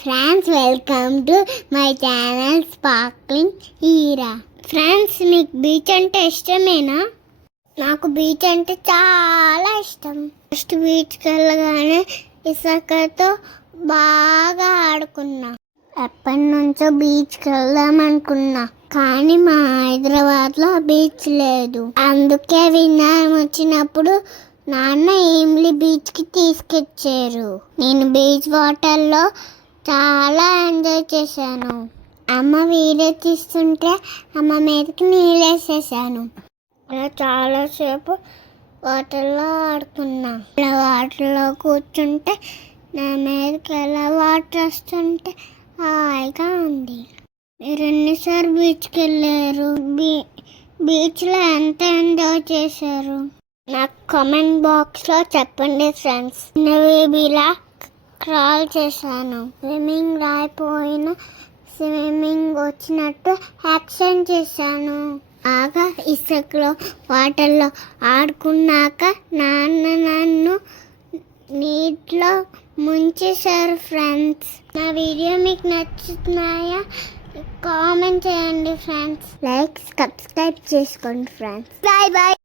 Friends, welcome to my channel sparkling Heera. Friends, మీకు beach అంటే ఇష్టమేనా? నాకు బీచ్ అంటే చాలా ఇష్టం. ఫస్ట్ బీచ్కి వెళ్ళగానే ఇసుకతో బాగా ఆడుకున్నా. ఎప్పటి నుంచో బీచ్కి వెళ్దాం అనుకున్నా, కానీ మా హైదరాబాద్లో బీచ్ లేదు. అందుకే విన్నాం వచ్చినప్పుడు నాన్న ఏమ్లీ బీచ్కి తీసుకొచ్చారు. నేను బీచ్ వాటర్లో చాలా ఎంజాయ్ చేశాను. అమ్మ వీడియో తీస్తుంటే అమ్మ మీదకి నీళ్ళేసేసాను. అలా చాలాసేపు వాటర్లో ఆడుకున్నా. ఇలా వాటర్లో కూర్చుంటే నా మీదకి ఎలా వాటర్ వస్తుంటే హాయిగా ఉంది. మీరు ఎన్నిసార్లు బీచ్కి వెళ్ళారు? బీచ్లో ఎంత ఎంజాయ్ చేశారు? నాకు కామెంట్ బాక్స్లో చెప్పండి ఫ్రెండ్స్. బేబీలా క్రాల్ చేశాను. స్విమ్మింగ్ రాయిపోయిన స్విమ్మింగ్ వచ్చినట్టు యాక్షన్ చేశాను. బాగా ఇసుకలో వాటర్లో ఆడుకున్నాక నాన్న నన్ను నీటిలో ముంచేశారు. ఫ్రెండ్స్, నా వీడియో మీకు నచ్చుతున్నాయా? కామెంట్ చేయండి ఫ్రెండ్స్. లైక్, సబ్స్క్రైబ్ చేసుకోండి ఫ్రెండ్స్. Bye bye.